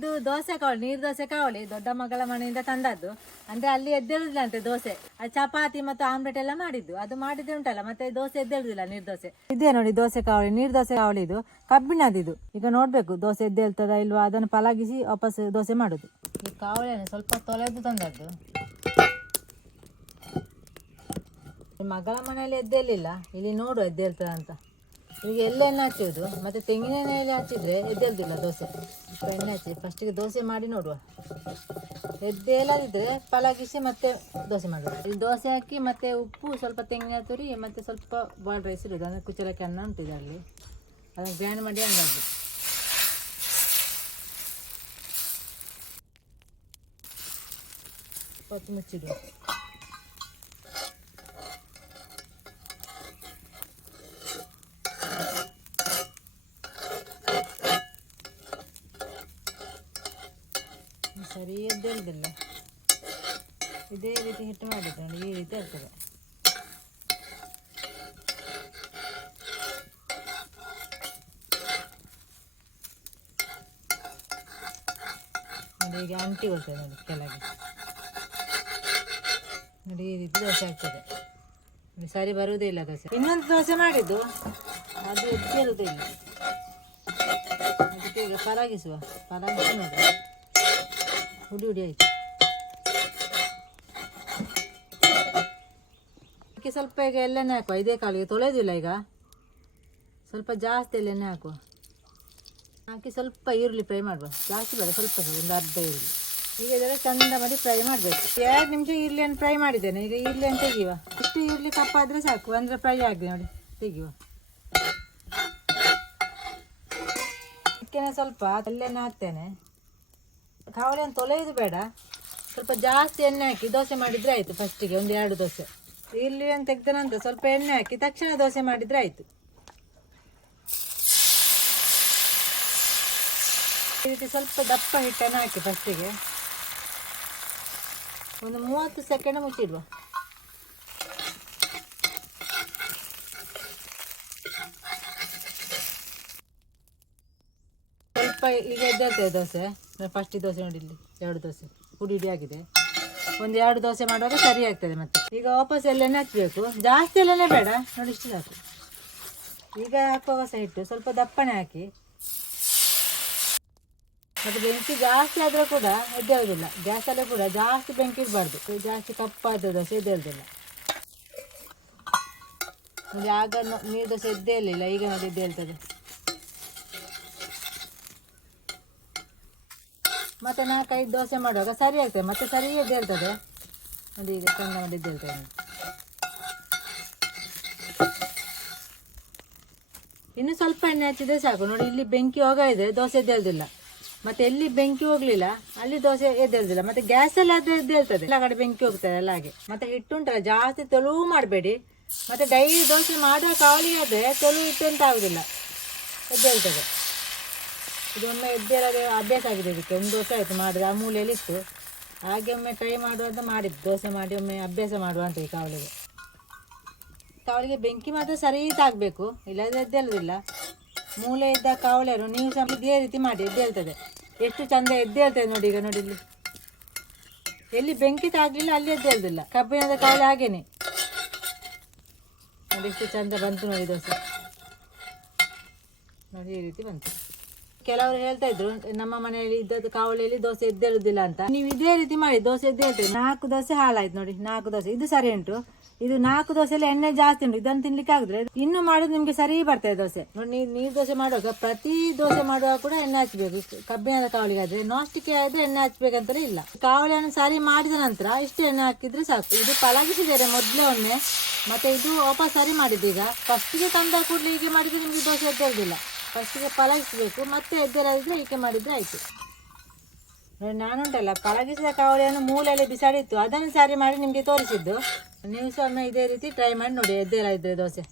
ಇದು ದೋಸೆ ಕಾವಳಿ, ನೀರು ದೋಸೆ ಕಾವಳಿ ದೊಡ್ಡ ಮಗಳ ಮನೆಯಿಂದ ತಂದದ್ದು. ಅಂದ್ರೆ ಅಲ್ಲಿ ಎದ್ದೇಳುದಿಲ್ಲ ಅಂತೆ ದೋಸೆ. ಅದು ಚಪಾತಿ ಮತ್ತು ಆಮ್ಲೆಟ್ ಎಲ್ಲ ಮಾಡಿದ್ದು. ಅದು ಮಾಡಿದ್ರೆ ಉಂಟಲ್ಲ ಮತ್ತೆ ದೋಸೆ ಎದ್ದೇಳುದಿಲ್ಲ, ನೀರು ದೋಸೆ. ಇದೇ ನೋಡಿ ದೋಸೆ ಕಾವಳಿ, ನೀರು ದೋಸೆ ಕಾವಳಿ. ಇದು ಕಬ್ಬಿಣದಿದು. ಈಗ ನೋಡ್ಬೇಕು ದೋಸೆ ಎದ್ದೇಳ್ತದ ಇಲ್ವಾ, ಅದನ್ನು ಪಲಗಿಸಿ ವಾಪಸ್ ದೋಸೆ ಮಾಡುದು. ಈ ಕಾವಳಿಯನ್ನು ಸ್ವಲ್ಪ ತೊಳೆದು ತಂದದ್ದು. ಮಗಳ ಮನೆಯಲ್ಲಿ ಎದ್ದೇಳಿಲ್ಲ, ಇಲ್ಲಿ ನೋಡು ಎದ್ದೇಳ್ತದ ಅಂತ. ಈಗ ಎಣ್ಣೆ ಹಚ್ಚುವುದು, ಮತ್ತೆ ತೆಂಗಿನ ಎಣ್ಣೆಯಲ್ಲಿ ಹಚ್ಚಿದ್ರೆ ಎದ್ದೇಳುದಿಲ್ಲ ದೋಸೆ. ಎಣ್ಣೆ ಹಚ್ಚಿ ಫಸ್ಟಿಗೆ ದೋಸೆ ಮಾಡಿ ನೋಡುವ. ಎದ್ದೇಳದಿದ್ರೆ ಪಲಗಿಸಿ ಮತ್ತೆ ದೋಸೆ ಮಾಡುವ. ಇಲ್ಲಿ ದೋಸೆ ಹಾಕಿ ಮತ್ತೆ ಉಪ್ಪು, ಸ್ವಲ್ಪ ತೆಂಗಿನ ತುರಿ, ಮತ್ತೆ ಸ್ವಲ್ಪ ಬಾಯ್ಲ್ಡ್ ರೈಸ್ ಇರೋದು. ಅಂದರೆ ಕುಚ್ಚಲಕ್ಕಿ ಅನ್ನ ಉಂಟು ಇದರಲ್ಲಿ, ಅದನ್ನು ಗ್ರೈಂಡ್ ಮಾಡಿ ಅಂದದ್ದು. ಕೊತ್ತು ಮುಚ್ಚಿಡುವ. ಸರಿ ಎದ್ದೇಳುದಿಲ್ಲ. ಇದೇ ರೀತಿ ಹಿಟ್ಟು ಮಾಡಿದ್ದು ನೋಡಿ, ಈ ರೀತಿ ಆಗ್ತದೆ. ನೋಡಿ ಈಗ ಅಂಟಿ ಬರ್ತದೆ ನೋಡಿ ಕೆಳಗೆ. ನೋಡಿ ಈ ರೀತಿ ದೋಸೆ ಆಗ್ತದೆ. ಸರಿ ಬರುವುದೇ ಇಲ್ಲ ದೋಸೆ. ಇನ್ನೊಂದು ದೋಸೆ ಮಾಡಿದ್ದು, ಅದು ಎದ್ದೇಳುವುದಿಲ್ಲ. ಅದಕ್ಕೆ ಈಗ ಪರಾಗಿಸುವ. ಪರಾಗಿಸಿ ನೋಡಿ, ಹುಡಿ ಹುಡಿ ಆಯ್ತು. ಅದಕ್ಕೆ ಸ್ವಲ್ಪ ಈಗ ಎಣ್ಣೆ ಹಾಕುವ. ಇದೇ ಕಾಲಿಗೆ ತೊಳೆದಿಲ್ಲ. ಈಗ ಸ್ವಲ್ಪ ಜಾಸ್ತಿ ಎಣ್ಣೆ ಹಾಕುವ. ಹಾಕಿ ಸ್ವಲ್ಪ ಈರುಳ್ಳಿ ಫ್ರೈ ಮಾಡುವ. ಜಾಸ್ತಿ ಬೇಡ, ಸ್ವಲ್ಪ ಒಂದು ಅರ್ಧ ಈರುಳ್ಳಿ. ಈಗ ಇದೆಲ್ಲ ಚಂದ ಮಾಡಿ ಫ್ರೈ ಮಾಡಬೇಕು. 2 ನಿಮಿಷ ಈರುಳ್ಳಿಯನ್ನು ಫ್ರೈ ಮಾಡಿದ್ದೇನೆ. ಈಗ ಈರುಳ್ಳಿಯನ್ನು ತೆಗೆಯುವ. ಇಷ್ಟು ಈರುಳ್ಳಿ ಕಪ್ಪಾದರೆ ಸಾಕು, ಅಂದರೆ ಫ್ರೈ ಆಗಿದೆ ನೋಡಿ. ತೆಗೆಯುವ. ಅದಕ್ಕೆ ಸ್ವಲ್ಪ ಅಲ್ಲೆಣ್ಣೆ ಹಾಕ್ತೇನೆ. ಕಾವಳಿಯನ್ನು ತೊಳೆಯೋದು ಬೇಡ, ಸ್ವಲ್ಪ ಜಾಸ್ತಿ ಎಣ್ಣೆ ಹಾಕಿ ದೋಸೆ ಮಾಡಿದರೆ ಆಯಿತು. ಫಸ್ಟಿಗೆ ಒಂದು 2 ದೋಸೆ ಈರುಳ್ಳಿಯನ್ನು ತೆಗೆದ ನಂತರ ಸ್ವಲ್ಪ ಎಣ್ಣೆ ಹಾಕಿ ತಕ್ಷಣ ದೋಸೆ ಮಾಡಿದರೆ ಆಯಿತು. ಈ ರೀತಿ ಸ್ವಲ್ಪ ದಪ್ಪ ಹಿಟ್ಟನ್ನು ಹಾಕಿ ಫಸ್ಟಿಗೆ ಒಂದು 30 ಸೆಕೆಂಡ್ ಮುಚ್ಚಿಡುವ. ಸ್ವಲ್ಪ ಈಗ ಎದ್ದೇಳ್ತದೆ ದೋಸೆ. ಫಸ್ಟ್ ದೋಸೆ ನೋಡಿ, ಇಲ್ಲಿ 2 ದೋಸೆ ಹುಡಿ ಹುಡಿ ಆಗಿದೆ. ಒಂದು 2 ದೋಸೆ ಮಾಡುವಾಗ ಸರಿ ಆಗ್ತದೆ. ಮತ್ತೆ ಈಗ ವಾಪಸ್ ಎಣ್ಣೆ ಹಚ್ಚಬೇಕು. ಜಾಸ್ತಿ ಎಣ್ಣೆ ಬೇಡ ನೋಡಿ, ಇಷ್ಟು ಸಾಕು. ಈಗ ಹಾಕುವಾಗ ಸಹ ಹಿಟ್ಟು ಸ್ವಲ್ಪ ದಪ್ಪನೆ ಹಾಕಿ. ಮತ್ತು ಬೆಂಕಿ ಜಾಸ್ತಿ ಆದರೂ ಕೂಡ ಎದ್ದೇಳುವುದಿಲ್ಲ. ಗ್ಯಾಸಲ್ಲೂ ಕೂಡ ಜಾಸ್ತಿ ಬೆಂಕಿ ಇರಬಾರ್ದು. ಜಾಸ್ತಿ ಕಪ್ಪಾದ ದೋಸೆ ಎದ್ದೇಳುವುದಿಲ್ಲ. ನೋಡಿ ಆಗ ನೀರು ದೋಸೆ ಎದ್ದೇಳಲಿಲ್ಲ, ಈಗ ನೋಡಿ ಎದ್ದೇಳ್ತದೆ. ಮತ್ತೆ 4-5 ದೋಸೆ ಮಾಡುವಾಗ ಸರಿ ಆಗ್ತದೆ. ಮತ್ತೆ ಸರಿ ಎದ್ದೇಳ್ತದೆ ನೋಡಿ. ಈಗ ಚಂದ ಮಾಡಿ ಎದ್ದೇಳ್ತದೆ ನೋಡಿ. ಇನ್ನು ಸ್ವಲ್ಪ ಎಣ್ಣೆ ಹಚ್ಚಿದ್ರೆ ಸಾಕು ನೋಡಿ. ಇಲ್ಲಿ ಬೆಂಕಿ ಹೋಗಿದೆ, ದೋಸೆ ಎದ್ದೇಳುದಿಲ್ಲ. ಮತ್ತೆ ಎಲ್ಲಿ ಬೆಂಕಿ ಹೋಗ್ಲಿಲ್ಲ ಅಲ್ಲಿ ದೋಸೆ ಎದ್ದೇಳುದಿಲ್ಲ. ಮತ್ತೆ ಗ್ಯಾಸಲ್ಲಿ ಆದ್ರೆ ಎದ್ದೇಳ್ತದೆ, ಎಲ್ಲ ಕಡೆ ಬೆಂಕಿ ಹೋಗ್ತದೆ ಎಲ್ಲ ಹಾಗೆ. ಮತ್ತೆ ಹಿಟ್ಟುಂಟಲ್ಲ ಜಾಸ್ತಿ ತೆಳುವು ಮಾಡಬೇಡಿ. ಮತ್ತೆ ಡೈಲಿ ದೋಸೆ ಮಾಡುವ ಕಾವಲಿಗೆ ಆದರೆ ತೆಳು ಹಿಟ್ಟು ಅಂತ ಆಗುದಿಲ್ಲ, ಎದ್ದೇಳ್ತದೆ. ಇದೊಮ್ಮೆ ಎದ್ದೇಳದೆ ಅಭ್ಯಾಸ ಆಗಿದೆ ಇದಕ್ಕೆ. 1 ದೋಸೆ ಆಯಿತು ಮಾಡಿದ್ರೆ. ಆ ಮೂಲೆಯಲ್ಲಿ ಇತ್ತು, ಹಾಗೆ ಒಮ್ಮೆ ಟ್ರೈ ಮಾಡುವ ಅಂತ ಮಾಡಿದ್ದು. ದೋಸೆ ಮಾಡಿ ಒಮ್ಮೆ ಅಭ್ಯಾಸ ಮಾಡುವ ಅಂತ. ಈ ಕಾವಲಿಗೆ ಬೆಂಕಿ ಮಾತ್ರ ಸರಿ ತಾಗಬೇಕು, ಇಲ್ಲದ್ರೆ ಎದ್ದೇಳುವುದಿಲ್ಲ. ಮೂಲೆ ಇದ್ದ ಕಾವಲಿಯರು ನೀವು ಸಹ ಇದೇ ರೀತಿ ಮಾಡಿ, ಎದ್ದೇಳ್ತದೆ. ಎಷ್ಟು ಚಂದ ಎದ್ದೇಳ್ತದೆ ನೋಡಿ. ಈಗ ನೋಡಿ, ಇಲ್ಲಿ ಎಲ್ಲಿ ಬೆಂಕಿ ತಾಗಲಿಲ್ಲ ಅಲ್ಲಿ ಎದ್ದೇಳುವುದಿಲ್ಲ. ಕಬ್ಬಿಣದ ಕಾವಲಿ ಹಾಗೇನೆ ನೋಡಿ. ಎಷ್ಟು ಚಂದ ಬಂತು ನೋಡಿ ದೋಸೆ ನೋಡಿ. ಈ ರೀತಿ ಬಂತು. ಕೆಲವರು ಹೇಳ್ತಾ ಇದ್ರು ನಮ್ಮ ಮನೆಯಲ್ಲಿ ಇದ್ದದ್ದು ಕಾವಲಿಯಲ್ಲಿ ದೋಸೆ ಎದ್ದೇಳುವುದಿಲ್ಲ ಅಂತ. ನೀವು ಇದೇ ರೀತಿ ಮಾಡಿ ದೋಸೆ ಎದ್ದೇಳ್ತದೆ. 4 ದೋಸೆ ಹಾಳಾಯ್ತು ನೋಡಿ. 4 ದೋಸೆ ಇದು ಸರಿ ಉಂಟು. ಇದು 4 ದೋಸೆಯಲ್ಲಿ ಎಣ್ಣೆ ಜಾಸ್ತಿ ಉಂಟು. ಇದನ್ನು ತಿನ್ಲಿಕ್ಕೆ ಆಗಿದ್ರೆ ಇನ್ನು ಮಾಡೋದು ನಿಮಗೆ ಸರಿ ಬರ್ತದೆ ದೋಸೆ ನೋಡಿ. ನೀರು ದೋಸೆ ಮಾಡುವಾಗ ಪ್ರತಿ ದೋಸೆ ಮಾಡುವಾಗ ಕೂಡ ಎಣ್ಣೆ ಹಚ್ಚಬೇಕು. ಕಬ್ಬಿಣದ ಕಾವಲಿಗಾದ್ರೆ, ನಾಸ್ಟಿಕ್ ಆದ್ರೆ ಎಣ್ಣೆ ಹಚ್ಬೇಕಂತಲೇ ಇಲ್ಲ. ಕಾವಲಿಯನ್ನು ಸರಿ ಮಾಡಿದ ನಂತರ ಇಷ್ಟು ಎಣ್ಣೆ ಹಾಕಿದ್ರೆ ಸಾಕು. ಇದು ಪಳಗಿಸಿದ್ದಾರೆ ಮೊದಲೇ ಒಮ್ಮೆ, ಮತ್ತೆ ಇದು ವಾಪಸ್ ಸರಿ ಮಾಡಿದ್ದು. ಈಗ ಫಸ್ಟಿಗೆ ತಂದ ಕೂಡಲೇ ಹೀಗೆ ಮಾಡಿದ್ರೆ ನಿಮಗೆ ದೋಸೆ ಎದ್ದೇಳುದಿಲ್ಲ. ಫಸ್ಟಿಗೆ ಪಳಗಿಸ್ಬೇಕು, ಮತ್ತೆ ಎದ್ದೇಳದಿದ್ರೆ ಹೀಗೆ ಮಾಡಿದ್ರೆ ಆಯ್ತು. ನಾನುಂಟಲ್ಲ ಪಳಗಿಸಿದ ಕಾವಲಿಯನ್ನು ಮೂಲೆಯಲ್ಲಿ ಬಿಸಾಡಿತ್ತು, ಅದನ್ನು ಸರಿ ಮಾಡಿ ನಿಮಗೆ ತೋರಿಸಿದ್ದು. ನೀವು ಸಹ ಒಮ್ಮೆ ಇದೇ ರೀತಿ ಟ್ರೈ ಮಾಡಿ ನೋಡಿ, ಎದ್ದೇಳ ಇದ್ರೆ ದೋಸೆ.